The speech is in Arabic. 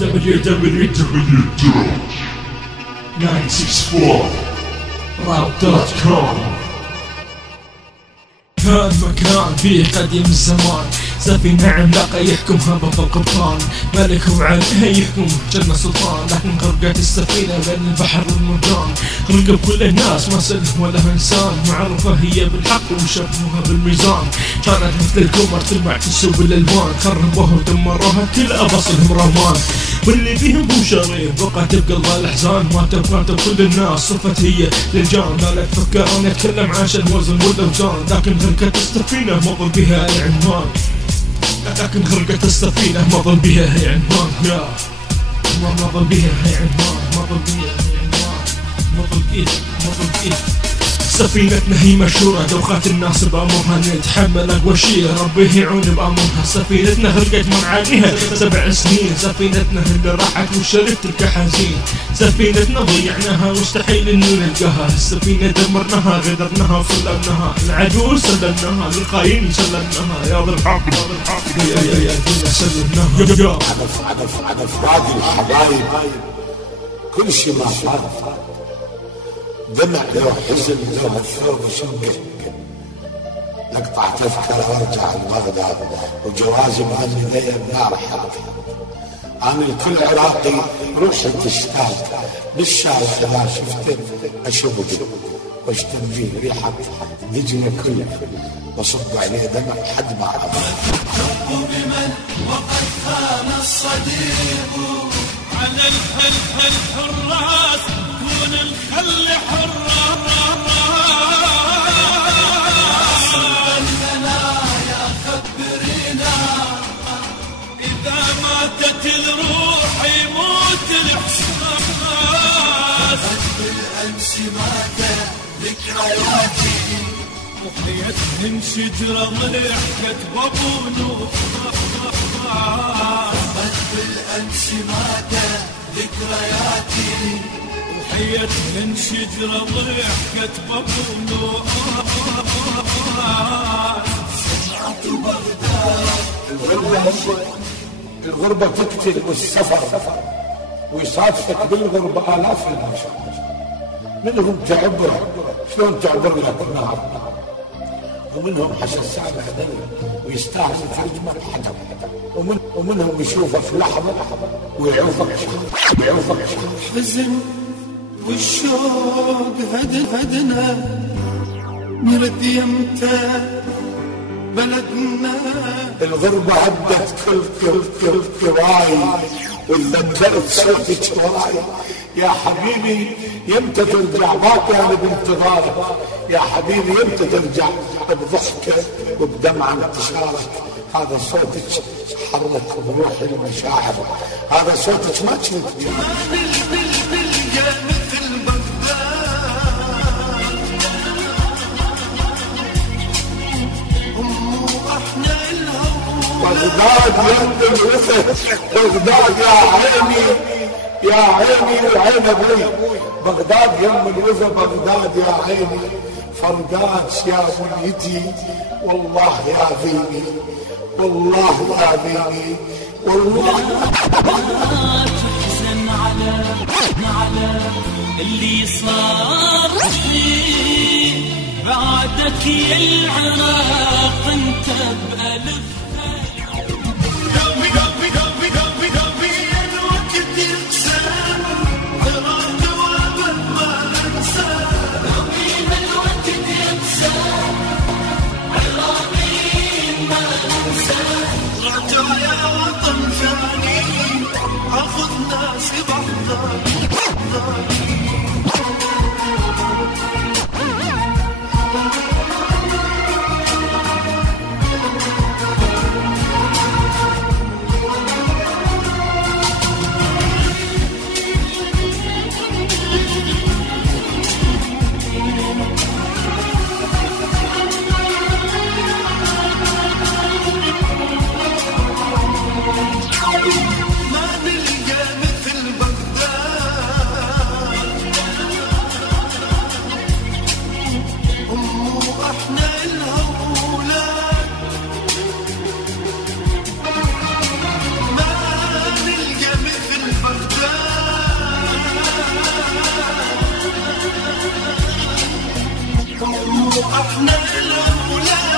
www.964route.com. هذا مكان فيه قديم الزمان، سفينة عملاقة يحكمها بطل قبطان، ملك وعليها يحكم جنة سلطان، لكن غرقت السفينة بين البحر والمرجان، غرق بكل الناس ما سلم ولا إنسان، معروفة هي بالحق وشبهوها بالميزان، كانت مثل القمر تلمع تسوب الألوان، خربوها ودمروها كل أبصلهم رمان، واللي فيهم هو شرير بقت بقلب الأحزان، ما تبغى كل الناس صفت هي للجان، لا تفكر أنا أتكلم عشان الوزن والأوزان، لكن غرقت السفينة ما ظل بها العنوان، لكن غرقت السفينة ما ظل بها عنوان، يا ما ظل بها عنوان، ما ظل بها عنوان، ما ظل بها. سفينتنا هي مشهورة دوخات الناس بأمرها، نتحمل أقوى شي ربي يعون بأمرها، سفينتنا غرقت من عليها 7 سنين، سفينتنا اللي راحت والشريف تلقى حزين، سفينتنا ضيعناها مستحيل إنه نلقاها، السفينة دمرناها غدرناها وسلمناها، العدو سلمناها للخاين سلمناها، يا ذا الحق يا دنيا سلمناها. على فراق الحبايب كل شي ما صار، دمع لو حزن لو الثوب شقه، نقطع تذكرة وارجع لبغداد وجوازي مغني ذي النار حق، انا الكل عراقي روحي تشتاق، بالشارع اذا شفته اشوقه واشتم فيه ريحة دجله كله، وصب عليه دمع حد ما عرف. بمن وقد خان الصديق على الحراس كون الخل حراس، يا خبرينا إذا ماتت الروح يموت الإحساس، بالأمس مات ذكرياتي وحيت من شجرة ضحكت بابونو، بالأمس مات ذكرياتي وحيت من شجرة ضحكت بابونو، سمعت بغداد. الغربة تقتل والسفر ويصادفك بالغربة آلاف البشر، منهم تعبر شلون تعبر لك النار، ومنهم حشى السابع دم ويستاهل ترجمة حدم، ومنهم يشوفك لحظة ويعوفك حزن والشوق هدنا نرد يمتى بلدنا، الغربة هدت كل كواي وتذكرت صوتك واي، يا حبيبي يمتى ترجع باقي انا بانتظارك، يا حبيبي يمتى ترجع بضحكك وبدمع انتشارك، هذا صوتك حرك بروحي المشاعر، هذا صوتك ما كنت مثل بغداد، احنا بغداد يم الوسط، بغداد يا عيني العين ابوي، بغداد يم الوفا، بغداد يا عيني فرقات يا بنيتي، والله يا ذيني والله يا ذيني والله. تحزن على اللي صار فيه بعدك يا العراق انت بألف. ما نلقى مثل طموحنا الأولى